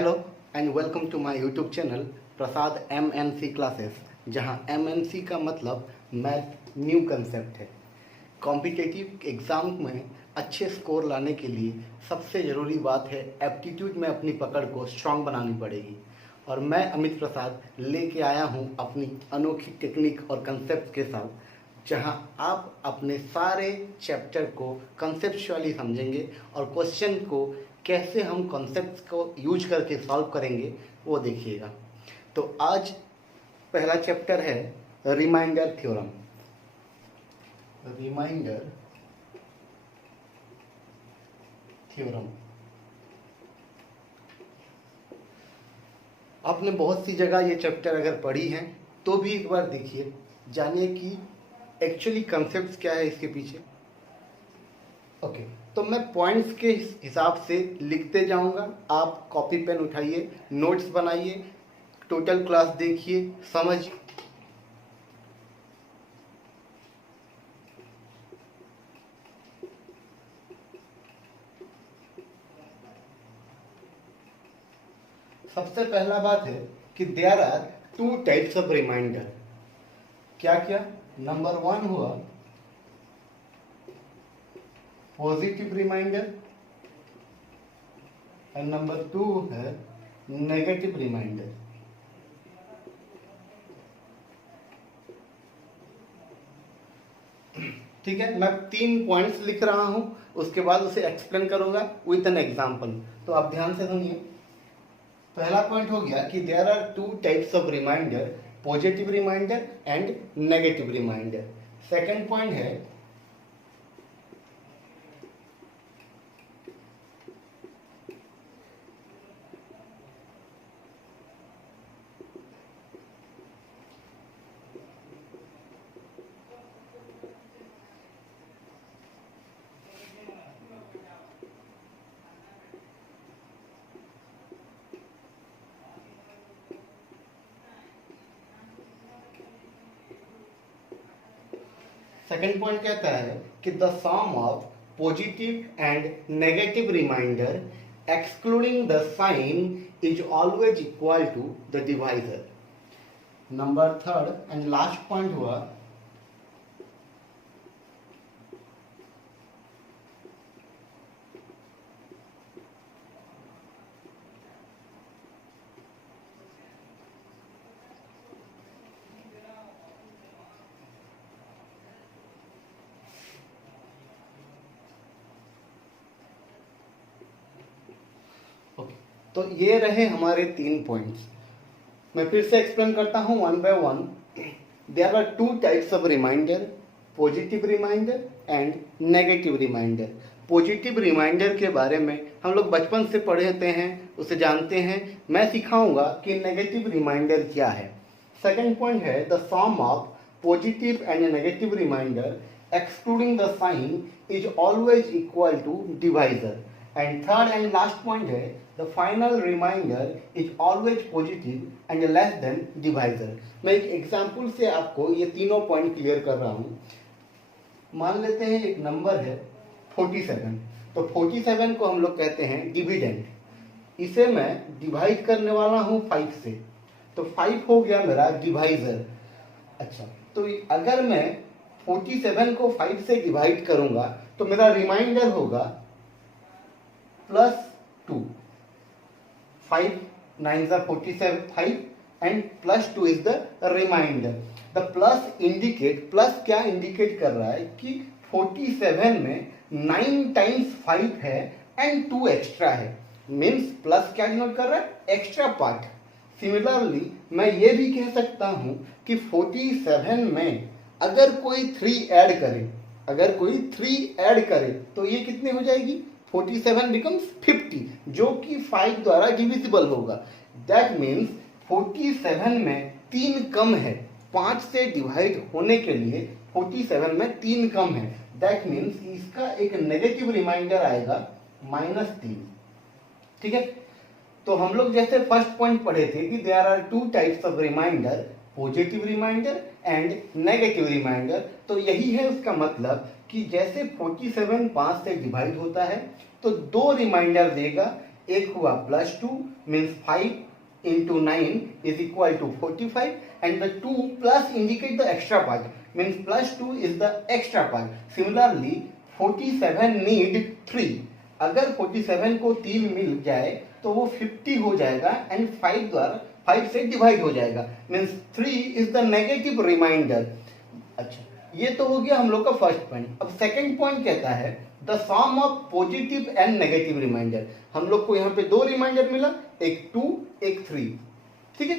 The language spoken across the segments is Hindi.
Hello and welcome to my YouTube channel Prasad MNC classes, जहां MNC का मतलब मैथ न्यू कंसेप्ट है। कॉम्पिटिटिव एग्ज़ाम में अच्छे स्कोर लाने के लिए सबसे ज़रूरी बात है एप्टीट्यूड में अपनी पकड़ को स्ट्रांग बनानी पड़ेगी। और मैं अमित प्रसाद लेके आया हूं अपनी अनोखी टेक्निक और कंसेप्ट के साथ, जहां आप अपने सारे चैप्टर को कंसेप्चुअली समझेंगे और क्वेश्चन को कैसे हम कॉन्सेप्ट्स को यूज करके सॉल्व करेंगे वो देखिएगा। तो आज पहला चैप्टर है रिमाइंडर थ्योरम। रिमाइंडर थ्योरम आपने बहुत सी जगह ये चैप्टर अगर पढ़ी है तो भी एक बार देखिए, जानिए कि एक्चुअली कंसेप्ट्स क्या है इसके पीछे। ओके, तो मैं पॉइंट्स के हिसाब से लिखते जाऊंगा। आप कॉपी पेन उठाइए, नोट्स बनाइए, टोटल क्लास देखिए, समझिए। सबसे पहला बात है कि there are two types of remainder. क्या क्या? नंबर 1 हुआ पॉजिटिव रिमाइंडर और नंबर 2 है नेगेटिव रिमाइंडर। ठीक है, मैं 3 पॉइंट्स लिख रहा हूं, उसके बाद उसे एक्सप्लेन करूंगा विद एन एग्जांपल। तो आप ध्यान से सुनिए। पहला पॉइंट हो गया कि there are two types of reminder, positive reminder and negative remainder. Second point है सेकेंड पॉइंट कहता है कि the sum of positive and negative reminder excluding the sign is always equal to the divisor. Number third and last point हुआ तो ये रहे हमारे 3 पॉइंट्स। मैं फिर से एक्सप्लेन करता हूं one by one. There are two types of reminder, positive reminder and negative remainder. Positive remainder के बारे में हम लोग बचपन से पढ़ते हैं, उसे जानते हैं। मैं सिखाऊंगा कि नेगेटिव रिमाइंडर क्या है। सेकेंड पॉइंट है the sum of positive and negative reminder excluding the sign is always equal to divisor. And third and last point है the final remainder is always positive and less than divisor। मैं एक एग्जाम्पल से आपको ये तीनों पॉइंट क्लियर कर रहा हूं। मान लेते हैं एक नंबर है 47, तो 47 को हम लोग कहते हैं डिविडेंड। इसे मैं डिवाइड करने वाला हूं 5 से, तो 5 हो गया मेरा डिवाइजर। अच्छा, तो अगर मैं 47 को 5 से डिवाइड करूंगा तो मेरा रिमाइंडर होगा +2। 5 9s are 47, 5 and +2 is the remainder। the plus indicate, plus क्या इंडिकेट कर रहा है कि 47 में 9 टाइम्स 5 है एंड 2 एक्स्ट्रा है। मीन्स प्लस क्या डिनोट कर रहा है? Extra part. सिमिलरली मैं ये भी कह सकता हूं कि 47 में अगर कोई 3 ऐड करे, तो ये कितनी हो जाएगी? 47 becomes 50, जो कि 5 द्वारा डिविजिबल होगा। दैट मीन्स 47 में 3 कम है। 5 से डिवाइड होने के लिए 47 में 3 कम है। दैट मीन्स इसका एक नेगेटिव रिमाइंडर आएगा -3। ठीक है, तो हम लोग जैसे फर्स्ट पॉइंट पढ़े थे कि there are two types of reminder, positive reminder and negative reminder. तो यही है उसका मतलब कि जैसे 47 5 से डिवाइड होता है तो 2 रिमाइंडर देगा। एक हुआ +2 means 5 into 9 is equal to 45 and the 2 plus indicate the extra part means +2 is the extra part. Similarly 47 need 3. अगर 47 को 3 मिल जाए तो वो 50 हो जाएगा एंड 5 से डिवाइड हो जाएगा means 3 is the negative reminder. अच्छा, ये तो हो गया हम लोग का फर्स्ट पॉइंट. अब सेकंड पॉइंट कहता है the sum of positive and negative reminder. हम लोग को यहाँ पे 2 रिमाइंडर मिला, एक 2 एक 3. ठीक है.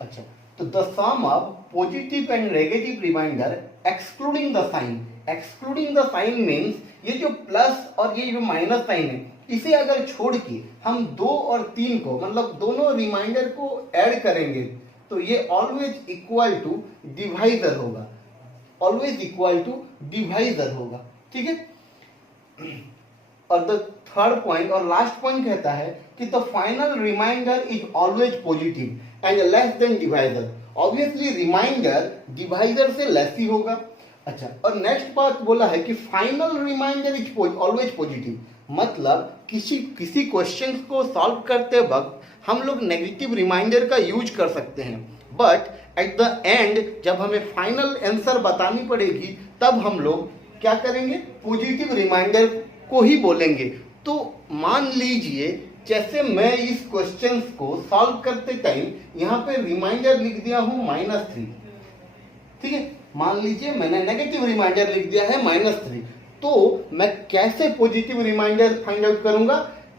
अच्छा, तो the sum of positive and negative reminder excluding the sign. Excluding the sign means ये जो प्लस और ये जो माइनस साइन है इसे अगर छोड़ के हम 2 और 3 को मतलब दोनों रिमाइंडर को ऐड करेंगे तो ये ऑलवेज इक्वल टू डिवाइजर होगा. ऑलवेज इक्वल टू डिवाइजर होगा. ठीक है. और द थर्ड पॉइंट और लास्ट पॉइंट कहता है कि the final reminder is always positive and less than divisor. Obviously reminder divisor से लेस ही होगा. अच्छा, और नेक्स्ट बात बोला है कि final reminder is always positive. मतलब किसी क्वेश्चन को सॉल्व करते वक्त हम लोग नेगेटिव रिमाइंडर का यूज कर सकते हैं, बट एट द एंड जब हमें फाइनल आंसर बतानी पड़ेगी तब हम लोग क्या करेंगे, पॉजिटिव रिमाइंडर को ही बोलेंगे. तो मान लीजिए जैसे मैं इस क्वेश्चन को सॉल्व करते टाइम यहाँ पे रिमाइंडर लिख दिया हूं -3. ठीक है. मान लीजिए मैंने नेगेटिव रिमाइंडर लिख दिया है -3. तो मैं कैसे पॉजिटिव रिमाइंडर फाइंड आउट करूंगा?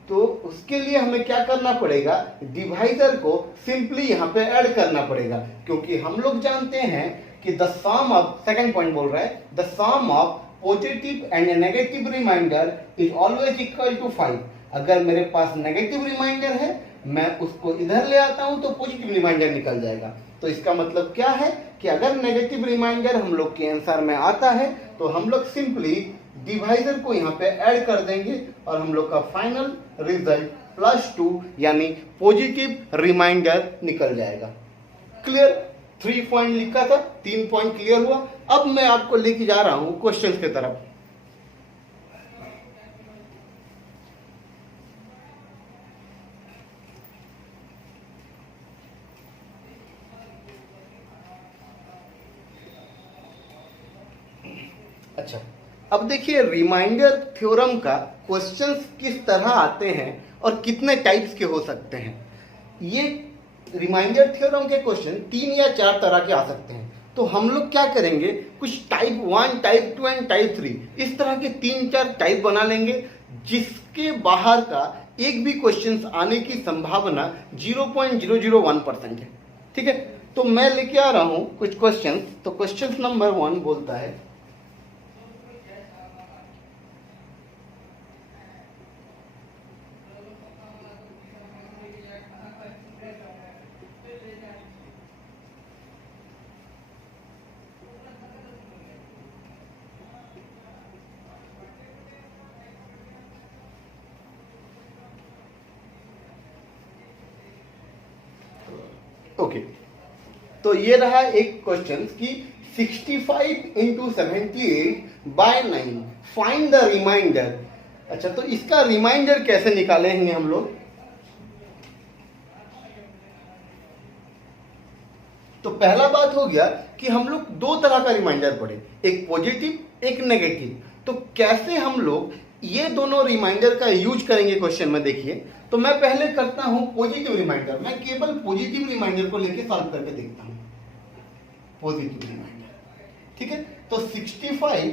तो उसके लिए हमें क्या करना पड़ेगा, डिवाइजर को सिंपली यहाँ पे ऐड करना पड़ेगा. क्योंकि हम लोग जानते हैं कि the sum of, second point बोल रहा है, the sum of positive and negative reminder is always equal to 5. अगर मेरे पास नेगेटिव रिमाइंडर है मैं उसको इधर ले आता हूं तो पॉजिटिव रिमाइंडर निकल जाएगा. तो इसका मतलब क्या है कि अगर नेगेटिव रिमाइंडर हम लोग के आंसर में आता है तो हम लोग सिंपली डिवाइजर को यहाँ पे ऐड कर देंगे और हम लोग का फाइनल रिजल्ट +2 यानी पॉजिटिव रिमाइंडर निकल जाएगा. क्लियर. 3 पॉइंट लिखा था, 3 पॉइंट क्लियर हुआ. अब मैं आपको लेके जा रहा हूं क्वेश्चंस की तरफ. अच्छा, अब देखिए रिमाइंडर थ्योरम का क्वेश्चंस किस तरह आते हैं और कितने टाइप्स के हो सकते हैं. ये रिमाइंडर थ्योरम के क्वेश्चन 3 या 4 तरह के आ सकते हैं. तो हम लोग क्या करेंगे, कुछ टाइप 1, टाइप 2 एंड टाइप 3 इस तरह के 3-4 टाइप बना लेंगे जिसके बाहर का एक भी क्वेश्चन आने की संभावना 0.001% है. ठीक है. तो मैं लेके आ रहा हूं कुछ क्वेश्चंस. तो क्वेश्चन नंबर 1 बोलता है, ओके. तो ये रहा एक क्वेश्चन कि 65 into 78/9 फाइंड द रिमाइंडर. अच्छा, तो इसका रिमाइंडर कैसे निकालेंगे हम लोग. तो पहला बात हो गया कि हम लोग 2 तरह का रिमाइंडर पढ़े, एक पॉजिटिव एक नेगेटिव. तो कैसे हम लोग ये दोनों रिमाइंडर का यूज करेंगे क्वेश्चन में. देखिए, तो मैं पहले करता हूं पॉजिटिव रिमाइंडर. मैं केवल पॉजिटिव रिमाइंडर को लेके सॉल्व करके देखता हूं. Positive reminder. ठीक है. तो 65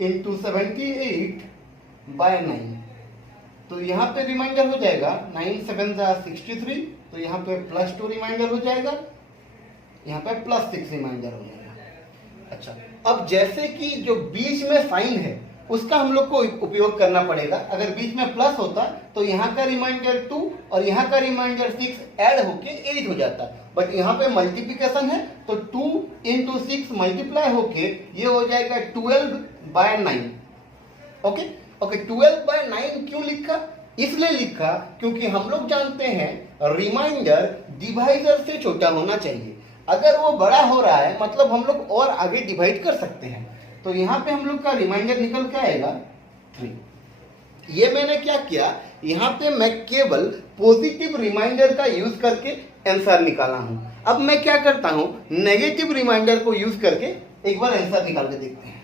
into 78/9. तो यहाँ पे रिमाइंडर हो जाएगा 9 7 63. तो यहाँ पे +2 रिमाइंडर हो जाएगा, यहाँ पे +6 रिमाइंडर हो जाएगा. अच्छा, अब जैसे कि जो बीच में साइन है उसका हम लोग को उपयोग करना पड़ेगा. अगर बीच में प्लस होता तो यहाँ का रिमाइंडर 2 और यहाँ का रिमाइंडर 6 ऐड होके 8 हो जाता. बट यहाँ पे मल्टीप्लिकेशन है तो 2 into 6 मल्टीप्लाई होके ये हो जाएगा 12/9. ओके. 12/9 क्यों लिखा, इसलिए लिखा क्योंकि हम लोग जानते हैं रिमाइंडर डिवाइजर से छोटा होना चाहिए. अगर वो बड़ा हो रहा है मतलब हम लोग और आगे डिवाइड कर सकते हैं. तो यहाँ पे हम लोग का रिमाइंडर निकल के आएगा 3. ये मैंने क्या किया, यहाँ पे मैं केवल पॉजिटिव रिमाइंडर का यूज करके आंसर निकाला हूं। अब मैं क्या करता हूं, नेगेटिव रिमाइंडर को यूज करके एक बार आंसर निकाल के देखते हैं।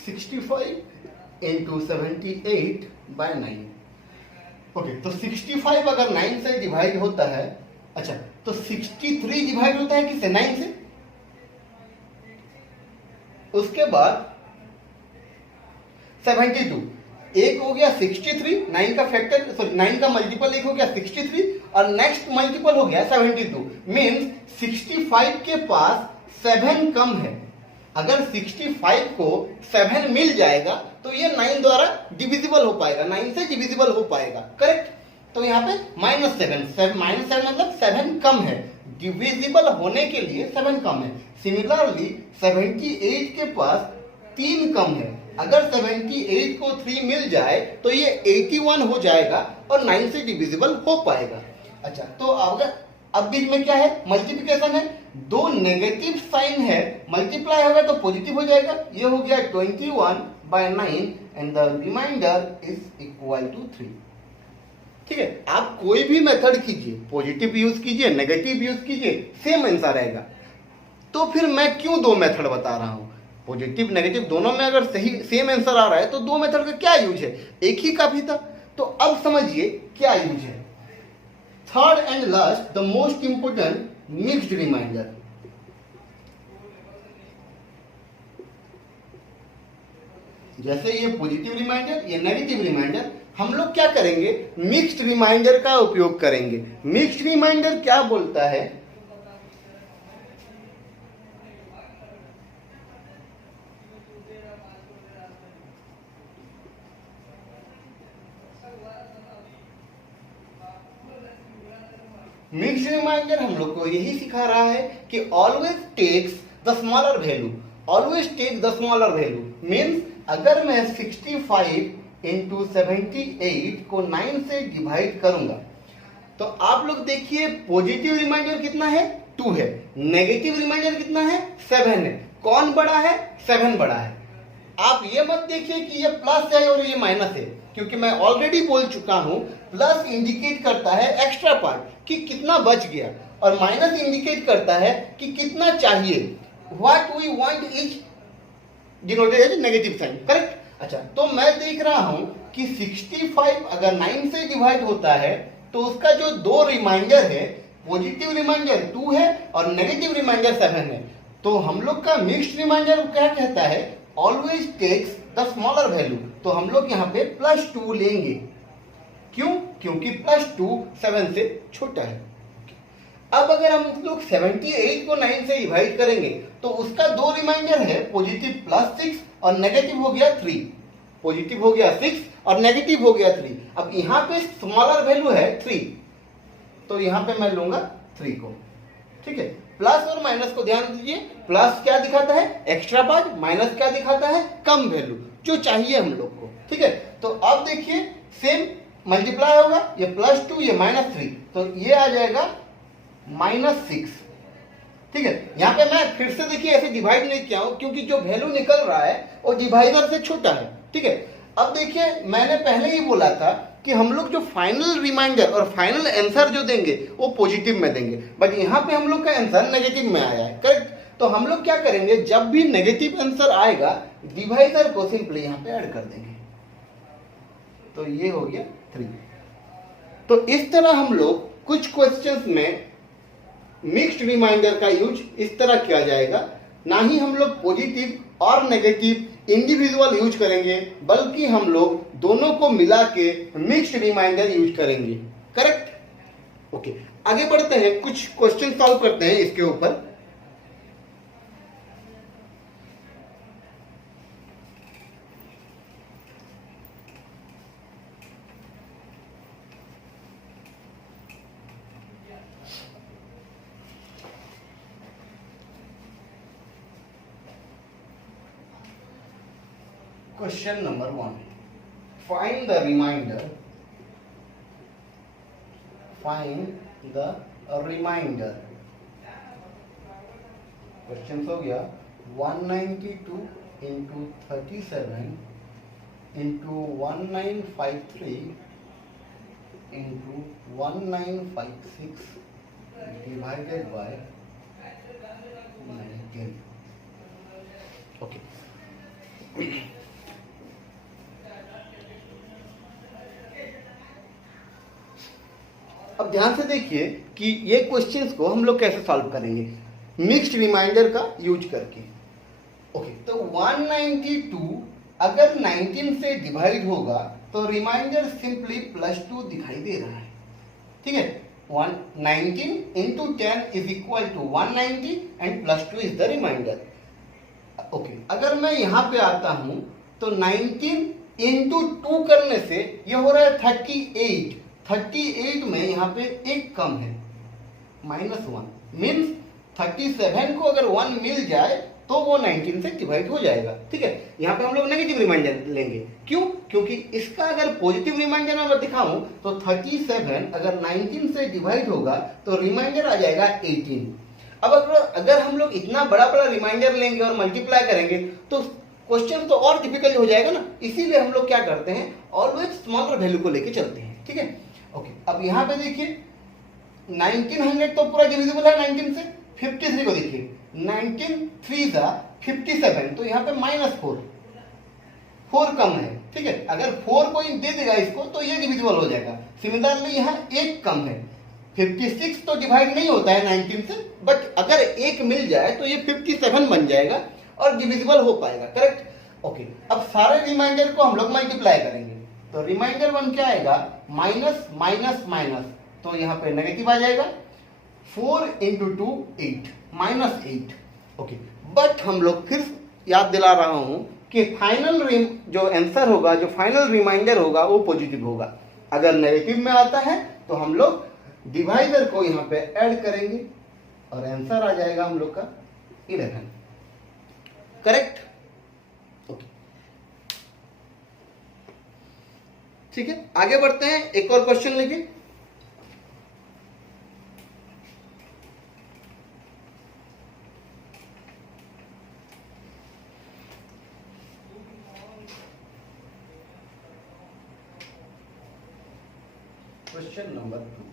65 इंटू 78 बाय 9। ओके, तो 65 अगर 9 से डिवाइड होता है, अच्छा तो 63 डिवाइड होता है किससे, 9 से। उसके बाद 72, एक हो गया 63, 9 का फैक्टर सॉरी 9 का मल्टीपल एक हो गया 63 और नेक्स्ट मल्टीपल हो गया 72। मींस 65 के पास 7 कम है। अगर 65 को 7 मिल जाएगा तो ये 9 द्वारा डिविजिबल हो पाएगा, 9 से डिविजिबल हो पाएगा, करेक्ट। तो यहाँ पे -7 मतलब 7 कम है, डिविजिबल होने के लिए 7 कम है। सिमिलरली 78 के पास 3 कम है, अगर 78 को 3 मिल जाए तो ये 81 हो जाएगा और 9 से डिविजिबल हो पाएगा। अच्छा, तो अगर अब बीच में क्या है, मल्टीप्लिकेशन है, दो नेगेटिव साइन है, मल्टीप्लाई होगा तो पॉजिटिव हो जाएगा। ये हो गया 21/9 and the reminder is equal to 3। ठीक है, आप कोई भी मेथड कीजिए, पॉजिटिव यूज कीजिए, नेगेटिव यूज कीजिए, सेम आंसर आएगा। तो फिर मैं क्यों दो मेथड बता रहा हूं, पॉजिटिव नेगेटिव दोनों में अगर सही सेम आंसर आ रहा है तो दो मेथड का क्या यूज है, एक ही काफी था। तो अब समझिए क्या यूज है। Third and last, the most important, mixed reminder. जैसे ये पॉजिटिव रिमाइंडर, ये नेगेटिव रिमाइंडर, हम लोग क्या करेंगे, मिक्स्ड रिमाइंडर का उपयोग करेंगे। मिक्स्ड रिमाइंडर क्या बोलता है, मिक्स्ड रिमाइंडर हम लोग को यही सिखा रहा है कि always takes the smaller value, always take the smaller value. Means अगर मैं 65 इंटू 78 को 9 से डिवाइड करूंगा तो आप लोग देखिए पॉजिटिव रिमाइंडर कितना है, 2 है, नेगेटिव रिमाइंडर कितना है, 7 है। कौन बड़ा है, 7 बड़ा है। आप ये मत देखिए कि ये प्लस है और ये माइनस है, क्योंकि मैं ऑलरेडी बोल चुका हूं प्लस इंडिकेट करता है एक्स्ट्रा पार्ट कि कितना बच गया और माइनस इंडिकेट करता है कि कितना चाहिए। What we want is denoted as negative sign, correct. अच्छा, तो मैं देख रहा हूं कि 65 अगर 9 से डिवाइड होता है तो उसका जो दो रिमाइंडर है, पॉजिटिव रिमाइंडर 2 है और नेगेटिव रिमाइंडर 7 है। तो हम लोग का मिक्स्ड रिमाइंडर क्या कहता है, always takes the smaller value. तो हम लोग यहाँ पे +2 लेंगे, क्यों, क्योंकि +2 7 से छोटा है। अब अगर हम लोग 78 को 9 से डिवाइड करेंगे तो उसका दो रिमाइंडर है, पॉजिटिव +6 और नेगेटिव हो गया 3। पॉजिटिव हो गया 6 और नेगेटिव हो गया 3। अब यहाँ पे स्मॉलर वैल्यू है 3, तो यहाँ पे मैं लूंगा 3 को। ठीक है, प्लस और माइनस को ध्यान दीजिए, प्लस क्या दिखाता है एक्स्ट्रा पार्ट, माइनस क्या दिखाता है कम वैल्यू जो चाहिए हम लोग को। ठीक है, तो अब देखिए सेम मल्टीप्लाई होगा, ये +2 ये -3, तो ये आ जाएगा -6। ठीक है, यहाँ पे मैं फिर से देखिए ऐसे डिवाइड नहीं किया हूं क्योंकि जो वैल्यू निकल रहा है वो डिवाइडर से छोटा है। ठीक है, अब देखिए मैंने पहले ही बोला था कि हम लोग जो फाइनल रिमाइंडर और फाइनल आंसर जो देंगे वो पॉजिटिव में देंगे, बट यहाँ पे हम लोग का आंसर नेगेटिव में आया है, करेक्ट। तो हम लोग क्या करेंगे, जब भी नेगेटिव आंसर आएगा डिवाइडर को सिंपली यहाँ पे ऐड कर देंगे, तो ये हो गया 3। तो इस तरह हम लोग कुछ क्वेश्चंस में मिक्स्ड रिमाइंडर का यूज इस तरह किया जाएगा। ना ही हम लोग पॉजिटिव और नेगेटिव इंडिविजुअल यूज करेंगे, बल्कि हम लोग दोनों को मिला के मिक्स्ड रिमाइंडर यूज करेंगे, करेक्ट। ओके, आगे बढ़ते हैं, कुछ क्वेश्चन सॉल्व करते हैं इसके ऊपर। Question number 1. Find the remainder. Find the remainder. Questions हो गया, 192 into 37 into 1953 into 1956 divided by 19. Okay. अब ध्यान से देखिए कि ये क्वेश्चंस को हम लोग कैसे सॉल्व करेंगे, मिक्स्ड रिमाइंडर का यूज करके। ओके, तो 192 अगर 19 से डिवाइड होगा तो रिमाइंडर सिंपली +2 दिखाई दे रहा है, ठीक है। 19 into 10 is equal to 190 and +2 is the remainder. Okay, अगर मैं यहाँ पे आता हूं तो 19 into 2 करने से ये हो रहा है 38। 38 में यहाँ पे एक कम है, -1 मीन्स 37 को अगर 1 मिल जाए तो वो 19 से डिवाइड हो जाएगा, ठीक है। यहाँ पे हम लोग नेगेटिव रिमाइंडर लेंगे, क्यों? क्योंकि इसका अगर पॉजिटिव रिमाइंडर मैं दिखाऊं तो 37 अगर 19 से डिवाइड होगा तो रिमाइंडर आ जाएगा 18। अब अगर हम लोग इतना बड़ा बड़ा रिमाइंडर लेंगे और मल्टीप्लाई करेंगे तो क्वेश्चन तो और डिफिकल्ट हो जाएगा ना, इसीलिए हम लोग क्या करते हैं, ऑलवेज स्मॉलर वैल्यू को लेके चलते हैं, ठीक है। ओके, अब यहाँ पे देखिए 1900 तो पूरा डिविजिबल है 19 से। 53 को देखिए, 19 3 57, तो यहाँ पे -4 कम है, ठीक है। अगर 4 कोई दे देगा इसको तो ये डिविजिबल हो जाएगा। सिमिलरली यहाँ 1 कम है, 56 तो डिवाइड नहीं होता है 19 से, बट अगर 1 मिल जाए तो ये 57 बन जाएगा और डिविजिबल हो पाएगा, करेक्ट। ओके, अब सारे रिमाइंडर को हम लोग मल्टीप्लाई करेंगे तो रिमाइंडर बन क्या आएगा, माइनस माइनस माइनस, तो यहाँ पे नेगेटिव आ जाएगा। 4 into 2 8 -8। ओके, बट हम लोग फिर याद दिला रहा हूं कि फाइनल जो आंसर होगा, जो फाइनल रिमाइंडर होगा वो पॉजिटिव होगा। अगर नेगेटिव में आता है तो हम लोग डिवाइडर को यहाँ पे ऐड करेंगे और आंसर आ जाएगा हम लोग का 11, करेक्ट। ओके, ठीक है, आगे बढ़ते हैं, एक और क्वेश्चन लेके। Question number 2।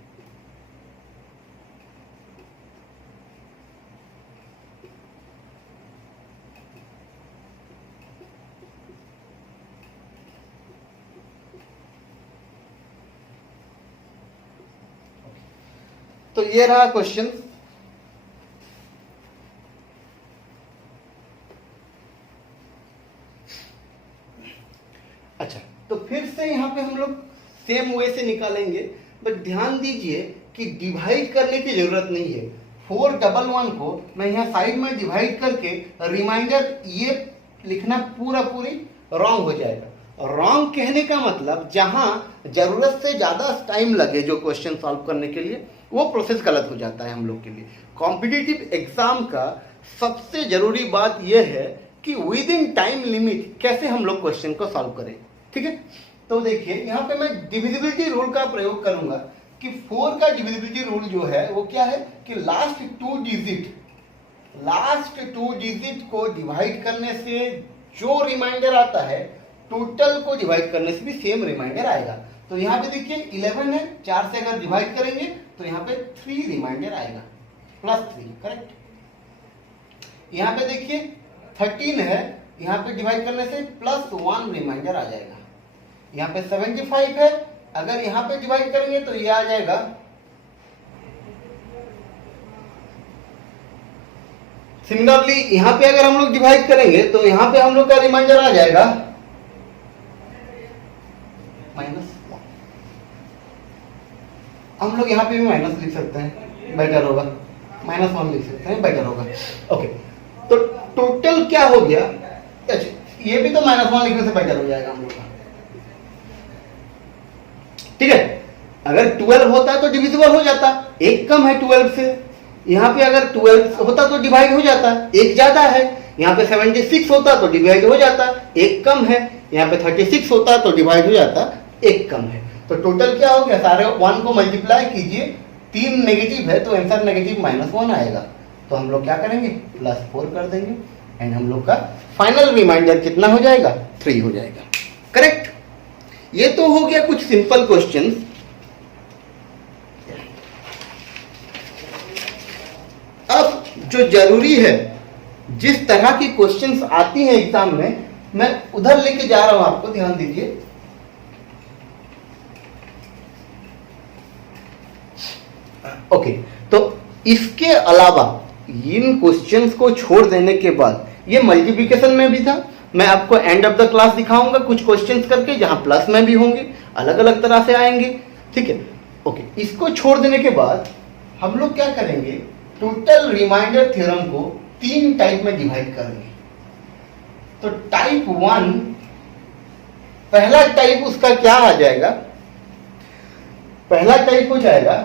तो ये रहा क्वेश्चन। अच्छा, तो फिर से यहां पे हम लोग सेम वे से निकालेंगे, बट ध्यान दीजिए कि डिवाइड करने की जरूरत नहीं है। 411 को मैं यहाँ साइड में डिवाइड करके रिमाइंडर ये लिखना पूरी रॉन्ग हो जाएगा। और रॉन्ग कहने का मतलब जहां जरूरत से ज्यादा टाइम लगे जो क्वेश्चन सॉल्व करने के लिए, वो प्रोसेस गलत हो जाता है हम लोग के लिए। कॉम्पिटिटिव एग्जाम का सबसे जरूरी बात यह है कि विद इन टाइम लिमिट कैसे हम लोग क्वेश्चन को सॉल्व करें, ठीक है। तो देखिए यहाँ पे मैं डिविजिबिलिटी रूल का प्रयोग करूंगा कि 4 का डिविजिबिलिटी रूल जो है वो क्या है कि लास्ट टू डिजिट को डिवाइड करने से जो रिमाइंडर आता है, टोटल को डिवाइड करने से भी सेम रिमाइंडर आएगा। तो यहाँ पे देखिए 11 है, 4 से अगर डिवाइड करेंगे तो यहाँ पे 3 रिमाइंडर आएगा, +3, करेक्ट। यहाँ पे देखिए 13 है, यहाँ पे डिवाइड करने से +1 रिमाइंडर आ जाएगा। यहाँ पे 75 है, अगर यहाँ पे डिवाइड करेंगे तो ये आ जाएगा सिमिलरली यहाँ पे अगर हम लोग डिवाइड करेंगे तो यहाँ पे हम लोग का रिमाइंडर आ जाएगा -1। हम लोग यहाँ पे भी माइनस लिख सकते हैं, बेटर होगा, -1 लिख सकते हैं, बेटर होगा। ओके, तो टोटल क्या हो गया, अच्छा ये भी तो -1 लिखने से बेटर हो जाएगा हम लोग का, ठीक है। अगर 12 होता तो डिविजिबल हो जाता, एक कम है 12 से। यहाँ पे अगर 12 होता तो डिवाइड हो जाता, एक ज्यादा है। यहाँ पे 76 होता तो डिवाइड हो जाता, एक कम है। यहाँ पे 36 होता तो डिवाइड हो जाता, एक कम है। तो टोटल क्या हो गया, सारे 1 को मल्टीप्लाई कीजिए, 3 नेगेटिव है तो आंसर नेगेटिव -1 आएगा। तो हम लोग क्या करेंगे, +4 कर देंगे। एंड हम लोग का फाइनल रिमाइंडर कितना हो जाएगा, 3 हो जाएगा। करेक्ट। ये तो हो गया कुछ सिंपल क्वेश्चंस। अब जो जरूरी है, जिस तरह की क्वेश्चंस आती हैं एग्जाम में, मैं उधर लेके जा रहा हूं आपको, ध्यान दीजिए। ओके, तो इसके अलावा इन क्वेश्चंस को छोड़ देने के बाद, ये मल्टीप्लिकेशन में भी था, मैं आपको एंड ऑफ द क्लास दिखाऊंगा कुछ क्वेश्चंस करके जहां प्लस में भी होंगे, अलग अलग तरह से आएंगे, ठीक है। ओके, इसको छोड़ देने के बाद हम लोग क्या करेंगे, टोटल रिमाइंडर थ्योरम को 3 टाइप में डिवाइड करेंगे। तो टाइप 1, पहला टाइप उसका क्या आ जाएगा, पहला टाइप हो जाएगा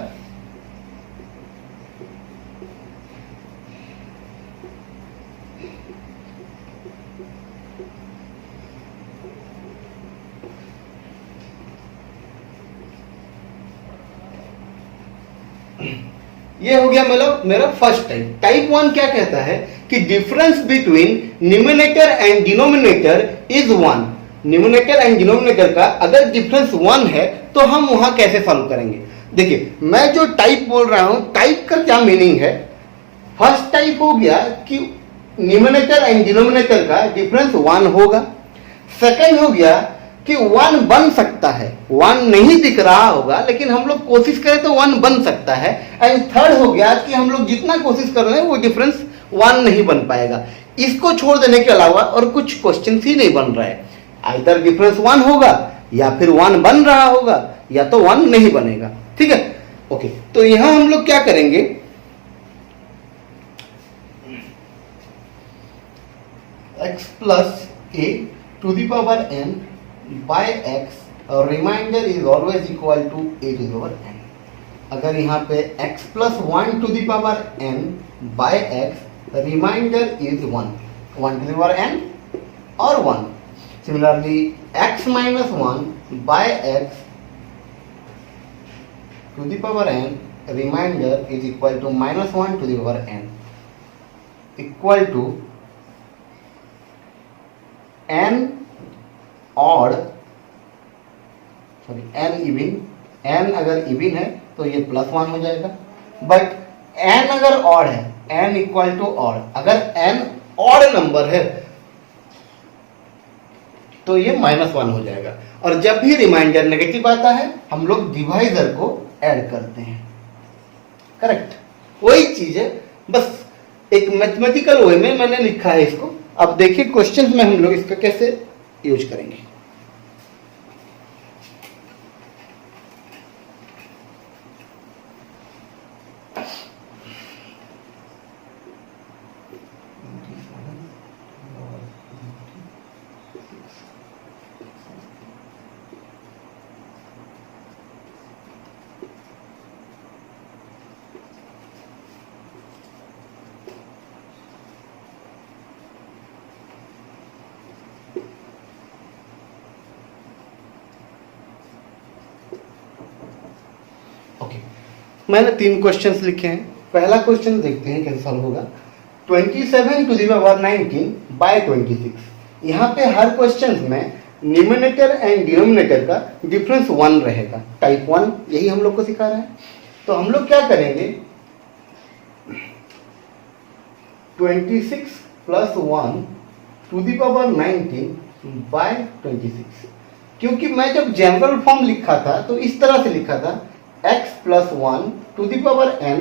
ये हो गया मेरा फर्स्ट टाइप। टाइप 1 क्या कहता है कि difference between numerator and denominator is 1। Numerator and denominator का अगर डिफरेंस 1 है तो हम वहां कैसे सॉल्व करेंगे। देखिए, मैं जो टाइप बोल रहा हूं, टाइप का क्या मीनिंग है। फर्स्ट टाइप हो गया कि न्यूमरेटर एंड डिनोमिनेटर का डिफरेंस 1 होगा। सेकंड हो गया कि 1 बन सकता है, 1 नहीं दिख रहा होगा लेकिन हम लोग कोशिश करें तो 1 बन सकता है। एंड थर्ड हो गया कि हम लोग जितना कोशिश कर रहे हैं वो डिफरेंस 1 नहीं बन पाएगा। इसको छोड़ देने के अलावा और कुछ क्वेश्चन ही नहीं बन रहा है, आइदर डिफरेंस 1 होगा या फिर 1 बन रहा होगा या तो 1 नहीं बनेगा, ठीक है। ओके, तो यहां हम लोग क्या करेंगे, x plus a to the power n by x, reminder is always equal to a to the power n। अगर यहाँ पे x plus 1 to the power n by x, reminder is 1 to the power n और 1। Similarly x minus 1 by x to the power n, reminder is equal to minus 1 to the power n, equal to n odd, sorry n even. n अगर इविन है तो ये प्लस 1 हो जाएगा, बट n अगर ऑड है, n इक्वल टू ऑड, अगर n ऑड नंबर है तो ये माइनस 1 हो जाएगा। और जब भी रिमाइंडर नेगेटिव आता है हम लोग डिवाइजर को ऐड करते हैं। करेक्ट, वही चीज है, बस एक मैथमेटिकल वे में मैंने लिखा है इसको। अब देखिए क्वेश्चन में हम लोग इसका कैसे यूज करेंगे। मैंने 3 क्वेश्चंस लिखे हैं। पहला क्वेश्चन देखते हैं कैसे सॉल्व होगा। 27 टू द पावर 19 बाय 26। यहाँ पे हर क्वेश्चन में न्यूमरेटर एंड डिनोमिनेटर का डिफरेंस 1 रहेगा। टाइप 1 यही हम लोग को सिखा रहा है। तो हम लोग क्या करेंगे, 26 plus 1 to the power 19 by 26। क्योंकि मैं जब जनरल फॉर्म लिखा था तो इस तरह से लिखा था, x plus 1 to the power n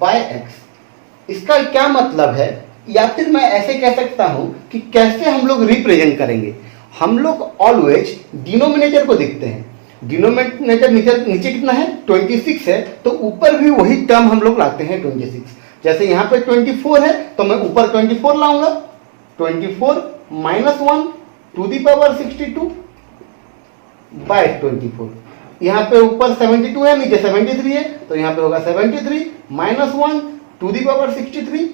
by x। इसका क्या मतलब है, या फिर मैं ऐसे कह सकता हूं कि कैसे हम लोग रिप्रेजेंट करेंगे। हम लोग ऑलवेज डिनोमिनेटर को देखते हैं। डिनोमिनेटर नीचे कितना है, 26 है, तो ऊपर भी वही टर्म हम लोग लाते हैं 26। जैसे यहाँ पे 24 है तो मैं ऊपर 24 लाऊंगा, 24 minus 1 to the power 62 by 24। यहाँ पे ऊपर 72 है, नीचे 73 है, तो यहाँ पे होगा 73 minus 1 to the power 63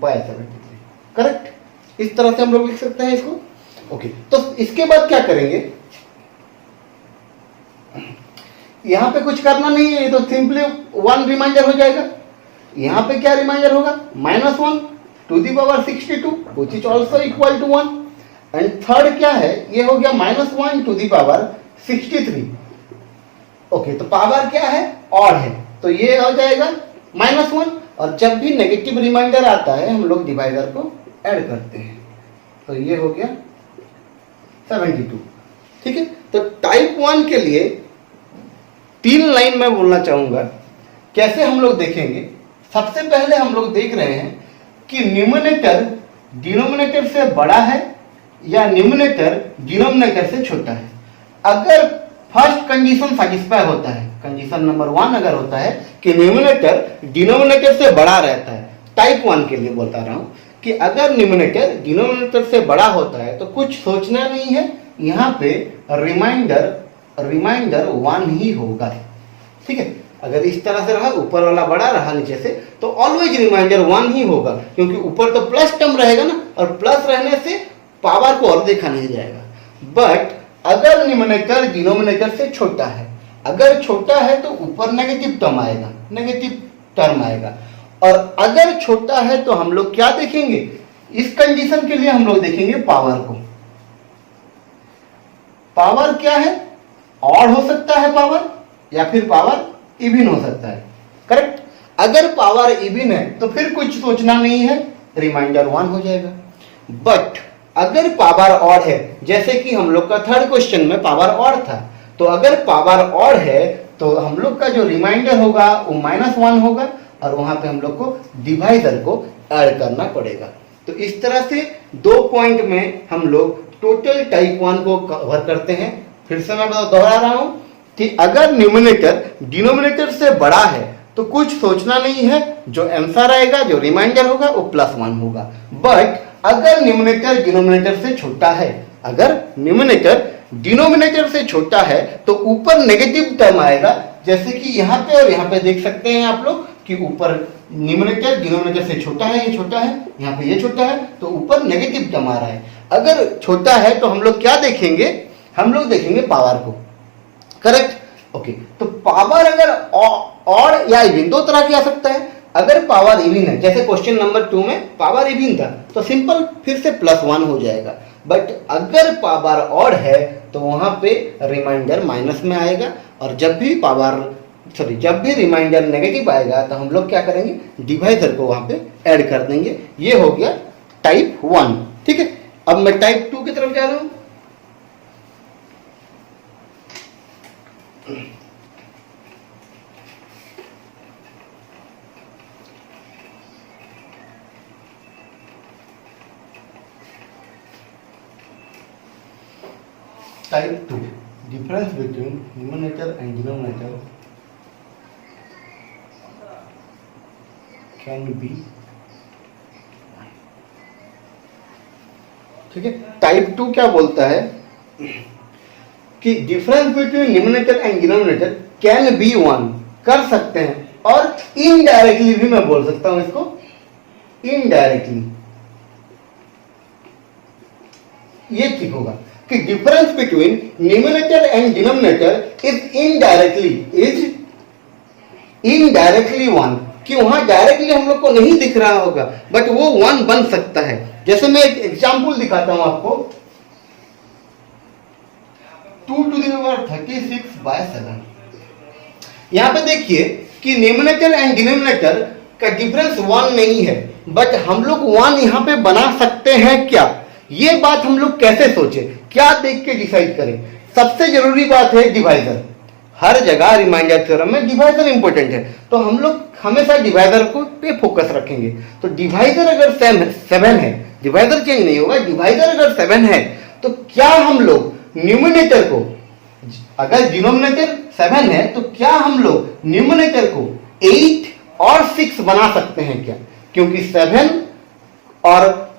by 73। Correct, इस तरह से हम लोग लिख सकते हैं इसको। ओके, तो इसके बाद क्या करेंगे, यहां पे कुछ करना नहीं है, ये तो सिंपली 1 रिमाइंडर हो जाएगा। यहां पे क्या रिमाइंडर होगा, -1 to to the power 62 which is also equal to 1 and third क्या है, ये हो गया -1 टू द पावर 63। ओके, तो पावर क्या है, ऑड है, तो ये हो जाएगा -1। और जब भी नेगेटिव रिमाइंडर आता है हम लोग डिवाइडर को ऐड करते हैं, तो ये हो गया 72। ठीक है, तो टाइप 1 के लिए 3 लाइन मैं बोलना चाहूंगा, कैसे हम लोग देखेंगे। सबसे पहले हम लोग देख रहे हैं कि न्यूमरेटर डिनोमिनेटर से बड़ा है या न्यूमरेटर डिनोमिनेटर से छोटा है। अगर फर्स्ट कंडीशन सैटिस्फाई होता है, कंडीशन नंबर 1 अगर होता है कि न्यूमरेटर डिनोमिनेटर से बड़ा रहता है, टाइप 1 के लिए बता रहा हूं कि अगर न्यूमरेटर डिनोमिनेटर से बड़ा होता है तो कुछ सोचना नहीं है, यहाँ पे रिमाइंडर 1 ही होगा। ठीक है, अगर इस तरह से रहा, ऊपर वाला बड़ा रहा नीचे से, तो ऑलवेज रिमाइंडर 1 ही होगा, क्योंकि ऊपर तो प्लस टर्म रहेगा ना, और प्लस रहने से पावर को और देखा नहीं जाएगा। बट अगर न्यूमरेटर डिनोमिनेटर से छोटा है, अगर छोटा है तो ऊपर नेगेटिव टर्म आएगा। और अगर छोटा है तो हम लोग क्या देखेंगे, इस कंडीशन के लिए हम लोग देखेंगे पावर को। पावर क्या है, ऑड हो सकता है पावर, या फिर पावर इवन हो सकता है। करेक्ट, अगर पावर इवन है तो फिर कुछ सोचना नहीं है, रिमाइंडर 1 हो जाएगा। बट अगर पावर ऑड है, जैसे कि हम लोग का थर्ड क्वेश्चन में पावर ऑड था, तो अगर पावर ऑड है तो हम लोग का जो रिमाइंडर होगा वो -1 होगा, और वहां पे हम लोग को डिवाइडर को ऐड करना पड़ेगा। तो इस तरह से 2 पॉइंट में हम लोग टोटल टाइप 1 को कवर करते हैं। फिर से मैं दोहरा रहा हूं कि अगर न्यूमरेटर डिनोमिनेटर से बड़ा है तो कुछ सोचना नहीं है, जो आंसर आएगा, जो रिमाइंडर होगा वो +1 होगा। बट अगर न्यूमरेटर डिनोमिनेटर से छोटा है, अगर न्यूमरेटर डिनोमिनेटर से छोटा है तो ऊपर नेगेटिव टर्म आएगा, जैसे कि यहाँ पे और यहाँ पे देख सकते हैं आप लोग कि ऊपर न्यूमरेटर डिनोमिनेटर से छोटा है, ये छोटा है, यहाँ पे ये छोटा है, तो ऊपर नेगेटिव टर्म आ रहा है। अगर छोटा है तो हम लोग क्या देखेंगे, हम लोग देखेंगे पावर को। करेक्ट, ओके, तो पावर अगर ऑड या इवन, 2 तरह की आ सकता है। अगर पावर इवन है, जैसे क्वेश्चन नंबर 2 में पावर इवन था, तो सिंपल फिर से +1 हो जाएगा। बट अगर पावर ऑड है तो वहां पे रिमाइंडर माइनस में आएगा, और जब भी रिमाइंडर नेगेटिव आएगा तो हम लोग क्या करेंगे, डिवाइडर को वहां पे ऐड कर देंगे। ये हो गया टाइप 1। ठीक है, अब मैं टाइप 2 की तरफ जा रहा हूं। Type 2, difference between numerator and denominator can be। ठीक है, टाइप 2 क्या बोलता है कि difference between numerator and denominator can be 1, कर सकते हैं, और इनडायरेक्टली भी मैं बोल सकता हूं इसको, इनडायरेक्टली। ये ठीक होगा कि difference between numerator and denominator is indirectly 1, कि वहां डायरेक्टली हम लोग को नहीं दिख रहा होगा, बट वो 1 बन सकता है। जैसे मैं एक एग्जांपल दिखाता हूं आपको, 2 to the power 36/7। यहां पे देखिए कि न्यूमरेटर एंड डिनोमिनेटर का डिफरेंस 1 नहीं है, बट हम लोग 1 यहां पे बना सकते हैं क्या, ये बात हम लोग कैसे सोचे, क्या देख के डिसाइड करें। सबसे जरूरी बात है डिवाइडर। हर जगह रिमाइंडर थ्योरम में डिवाइडर इंपॉर्टेंट है, तो हम लोग हमेशा डिवाइडर को पे फोकस रखेंगे। तो डिवाइडर अगर 7 है, डिवाइडर चेंज नहीं होगा, डिवाइडर अगर 7 है तो क्या हम लोग न्यूमरेटर को, अगर डिनोमिनेटर 7 है तो क्या हम लोग न्यूमरेटर को 8 और 6 बना सकते हैं क्या, क्योंकि 7 और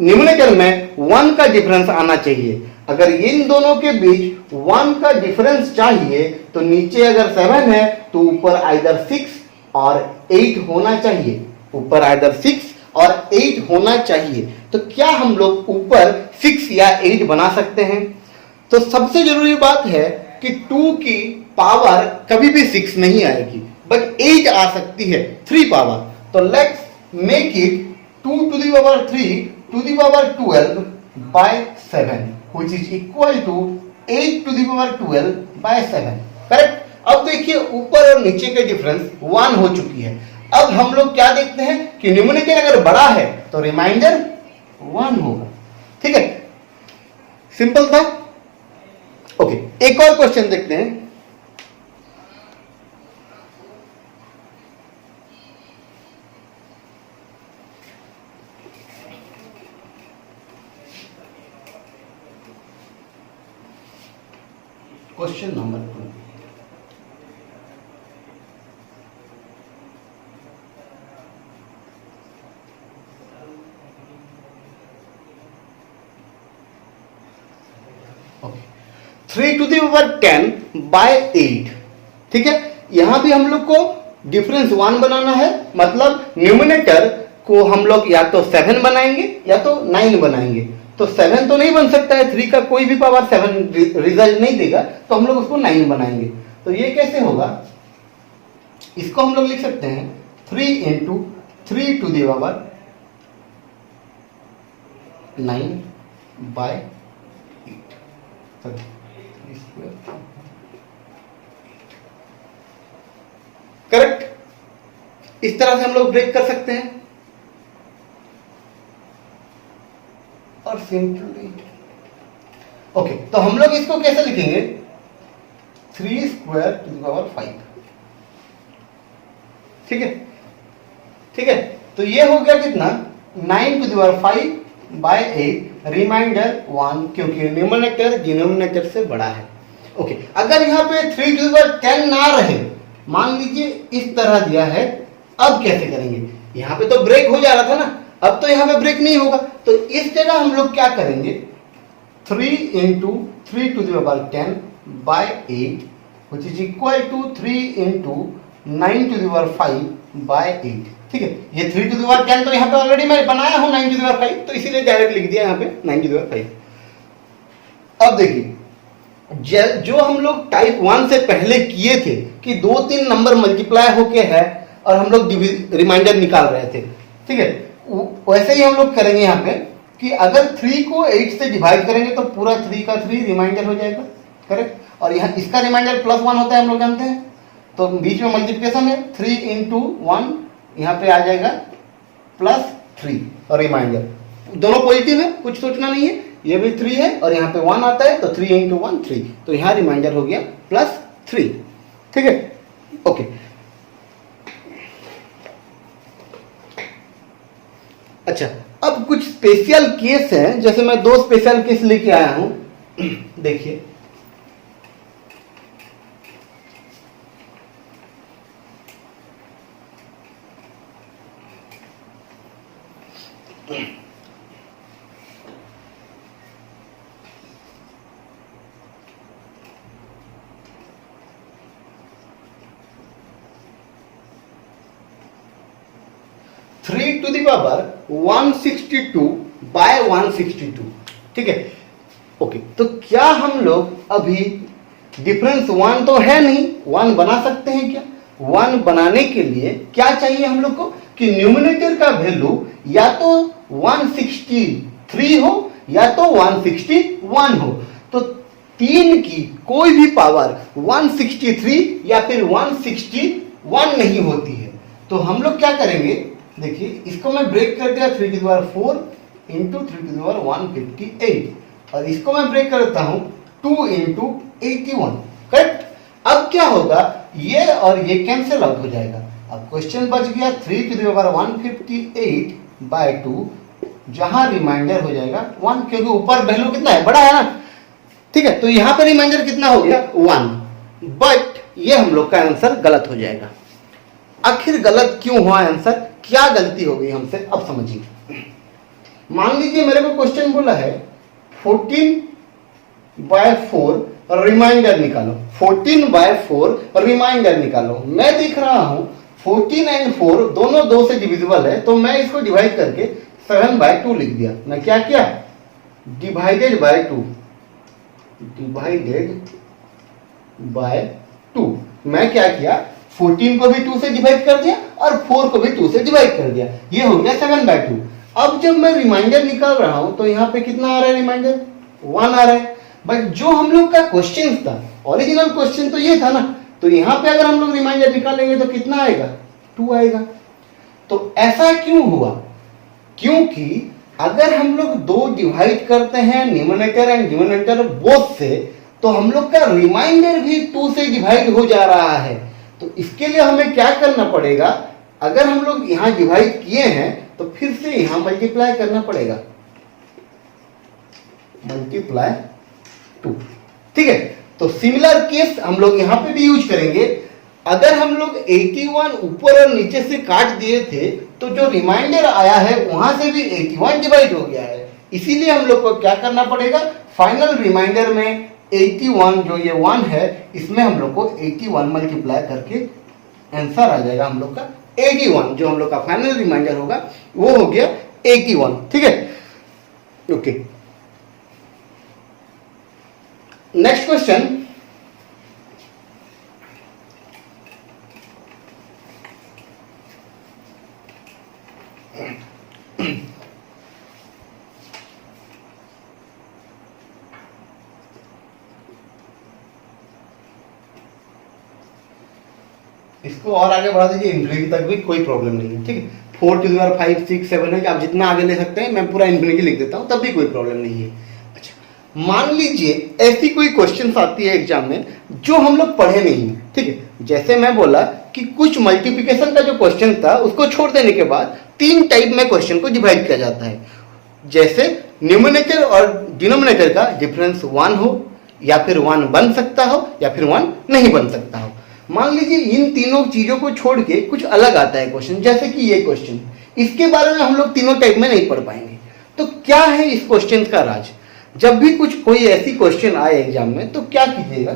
न्यूमरेटर में 1 का डिफरेंस आना चाहिए। अगर इन दोनों के बीच 1 का डिफरेंस चाहिए तो नीचे अगर 7 है तो ऊपर आइदर 6 और 8 होना चाहिए, ऊपर आइदर 6 और 8 होना चाहिए। तो क्या हम लोग ऊपर 6 या 8 बना सकते हैं? तो सबसे जरूरी बात है कि 2 की पावर कभी भी 6 नहीं आएगी, बट 8 आ सकती है, 3 पावर। तो let's make it 2 to the power 3 to the power 12 by 7 which is equal to 8 to the power 12 by 7। Correct. अब देखिए ऊपर और नीचे का डिफरेंस 1 हो चुकी है। अब हम लोग क्या देखते हैं कि न्यूमरेटर अगर बड़ा है तो रिमाइंडर 1 होगा। ठीक है, सिंपल था। ओके, एक और क्वेश्चन देखते हैं। Question number 2। Okay, 3 to the power 10 by 8। ठीक है, यहां भी हम लोग को डिफरेंस 1 बनाना है, मतलब न्यूमिनेटर को हम लोग या तो 7 बनाएंगे या तो 9 बनाएंगे। तो 7 तो नहीं बन सकता है, 3 का कोई भी पावर 7 रिजल्ट नहीं देगा, तो हम लोग उसको 9 बनाएंगे। तो ये कैसे होगा, इसको हम लोग लिख सकते हैं 3 into 3 to the power 9 by 8। Correct, इस तरह से हम लोग ब्रेक कर सकते हैं। और सिंपली ओके, तो हम लोग इसको कैसे लिखेंगे, 3 square to the power 5। ठीक है, ठीक है, तो ये हो गया कितना, 9 to the power 5 by 8 reminder 1, क्योंकि न्यूमरेटर डिनोमिनेटर से बड़ा है। ओके, अगर यहाँ पे 3 to the power 10 ना रहे, मान लीजिए इस तरह दिया है, अब कैसे करेंगे, यहाँ पे तो ब्रेक हो जा रहा था ना, अब तो यहाँ पे ब्रेक नहीं होगा। तो इस जगह हम लोग क्या करेंगे, 3 into 3 to the power 10 by 8 which is equal to 3 into 9 to the power 5 by 8। ठीक है, ये 3 to the power 10 तो यहाँ पे ऑलरेडी मैं बनाया हूं 9 to the power 5, तो इसीलिए डायरेक्ट लिख दिया यहाँ पे 9 to the power 5। अब देखिए जो हम लोग टाइप 1 से पहले किए थे कि 2-3 नंबर मल्टीप्लाई होके है और हम लोग रिमाइंडर निकाल रहे थे, ठीक है, वैसे ही हम लोग करेंगे यहाँ पे कि अगर 3 को 8 से डिवाइड करेंगे तो पूरा 3 का 3 रिमाइंडर हो जाएगा। करेक्ट, और यहाँ इसका रिमाइंडर +1 होता है, हम लोग जानते हैं, तो बीच में मल्टीप्लिकेशन है, 3 into 1 यहाँ पे आ जाएगा +3 और रिमाइंडर दोनों पॉजिटिव है, कुछ सोचना नहीं है, ये भी 3 है और यहाँ पे 1 आता है, तो 3 into 1 3, तो यहाँ रिमाइंडर हो गया +3। ठीक है, ओके। अच्छा, अब कुछ स्पेशल केस हैं, जैसे मैं 2 स्पेशल केस लेके आया हूं, देखिए। Three to the power 162 by 162। ठीक है, ओके, तो क्या हम लोग अभी डिफरेंस 1 तो है नहीं, 1 बना सकते हैं क्या? 1 बनाने के लिए क्या चाहिए हम लोग को कि न्यूमरेटर का वैल्यू या तो 163 हो या तो 161 हो। तो 3 की कोई भी पावर 163 या फिर 161 नहीं होती है। तो हम लोग क्या करेंगे, देखिए इसको मैं ब्रेक कर दिया 3 to the power 4 into 3 to the power 158 और इसको मैं ब्रेक करता हूं 2 into 81। करेक्ट, अब क्या होगा, ये और ये कैंसिल आउट हो जाएगा। अब क्वेश्चन बच गया 3 to the power 158 by 2, जहां रिमाइंडर हो जाएगा 1, क्योंकि ऊपर वैल्यू कितना है, बड़ा है ना। ठीक है, तो यहां पर रिमाइंडर कितना हो गया 1, बट ये हम लोग का आंसर गलत हो जाएगा। आखिर गलत क्यों हुआ आंसर, क्या गलती हो गई हमसे, अब समझिए। मान लीजिए मेरे को क्वेश्चन बोला है 14/4 रिमाइंडर निकालो, 14/4 रिमाइंडर निकालो। मैं देख रहा हूं 14 और 4 दोनों 2 से डिविजिबल है, तो मैं इसको डिवाइड करके 7/2 लिख दिया। मैं क्या किया, डिवाइडेड बाय 2, डिवाइडेड बाय 2। मैं क्या किया 14 को भी 2 से डिवाइड कर दिया और 4 को भी 2 से डिवाइड कर दिया, ये हो गया 7/2। अब जब मैं रिमाइंडर निकाल रहा हूं तो यहाँ पे कितना आ रहा है रिमाइंडर, 1 आ रहा है। बट जो हम लोग का क्वेश्चन था, ओरिजिनल क्वेश्चन तो ये था ना, तो यहाँ पे अगर हम लोग रिमाइंडर निकालेंगे तो कितना आएगा, 2 आएगा। तो ऐसा क्यों हुआ, क्योंकि अगर हम लोग 2 डिवाइड करते हैं न्यूमरेटर एंड डिनोमिनेटर बोथ से, तो हम लोग का रिमाइंडर भी 2 से डिवाइड हो जा रहा है। तो इसके लिए हमें क्या करना पड़ेगा, अगर हम लोग यहां डिवाइड किए हैं तो फिर से यहां मल्टीप्लाई करना पड़ेगा, मल्टीप्लाई 2, ठीक है। तो सिमिलर केस हम लोग यहां पे भी यूज करेंगे। अगर हम लोग 81 ऊपर और नीचे से काट दिए थे तो जो रिमाइंडर आया है वहां से भी 81 डिवाइड हो गया है, इसीलिए हम लोग को क्या करना पड़ेगा, फाइनल रिमाइंडर में 81 जो ये 1 है, इसमें हम लोग को 81 मल्टीप्लाई करके आंसर आ जाएगा हम लोग का 81, जो हम लोग का फाइनल रिमाइंडर होगा वो हो गया 81, ठीक है। ओके, नेक्स्ट क्वेश्चन, इसको और आगे बढ़ा दीजिए, इंफिनिटी तक भी कोई प्रॉब्लम नहीं है, ठीक है। 4 टू द पावर 5 6 7 है कि आप जितना आगे ले सकते हैं, मैं पूरा इंफिनिटी लिख देता हूं तब भी कोई प्रॉब्लम नहीं है। अच्छा, मान लीजिए ऐसी कोई क्वेश्चंस आती है एग्जाम में जो हम लोग पढ़े नहीं है, ठीक है। जैसे मैं बोला कि कुछ मल्टीप्लिकेशन का जो क्वेश्चन था उसको छोड़ देने के बाद 3 टाइप में क्वेश्चन को डिवाइड किया जाता है। जैसे न्यूमरेटर और डिनोमिनेटर का डिफरेंस 1 हो, या फिर 1 बन सकता हो, या फिर 1 नहीं बन सकता हो। मान लीजिए इन तीनों चीजों को छोड़ के कुछ अलग आता है क्वेश्चन, जैसे कि ये क्वेश्चन, इसके बारे में हम लोग तीनों टाइप में नहीं पढ़ पाएंगे। तो क्या है इस क्वेश्चन का राज, जब भी कुछ कोई ऐसी क्वेश्चन आए एग्जाम में तो क्या कीजिएगा,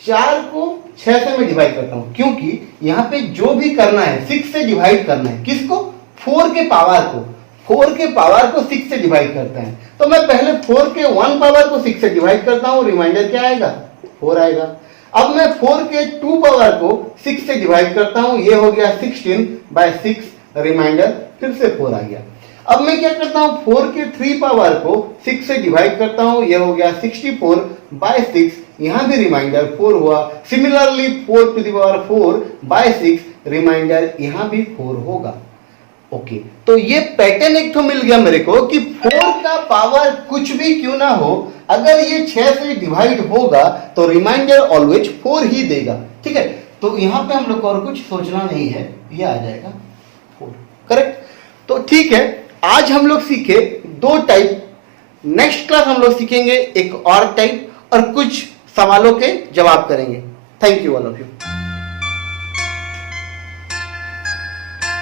4 को 6 से मैं डिवाइड करता हूं, क्योंकि यहां पे जो भी करना है 6 से डिवाइड करना है, किसको, 4 के पावर को, 4 के पावर को 6 से डिवाइड करते हैं। तो मैं पहले 4 के 1 पावर को 6 से डिवाइड करता हूं, रिमाइंडर क्या आएगा, 4 आएगा। अब मैं 4 के 2 पावर को 6 से डिवाइड करता हूं, ये हो गया 16/6, रिमाइंडर फिर से 4 आ गया। अब मैं क्या करता हूं, 4 के 3 पावर को 6 से डिवाइड करता हूं, ये हो गया 64/6, यहां भी रिमाइंडर 4 हुआ। Similarly 4 to the power 4/6, reminder यहां भी 4 होगा। ओके, तो ये पैटर्न एक तो मिल गया मेरे को कि 4 का पावर कुछ भी क्यों ना हो, अगर ये 6 से डिवाइड होगा तो रिमाइंडर ऑलवेज 4 ही देगा, ठीक है। तो यहां पे हम लोग को और कुछ सोचना नहीं है, ये आ जाएगा 4, करेक्ट। तो ठीक है, आज हम लोग सीखे 2 टाइप, नेक्स्ट क्लास हम लोग सीखेंगे एक और टाइप और कुछ सवालों के जवाब करेंगे। Thank you all of you.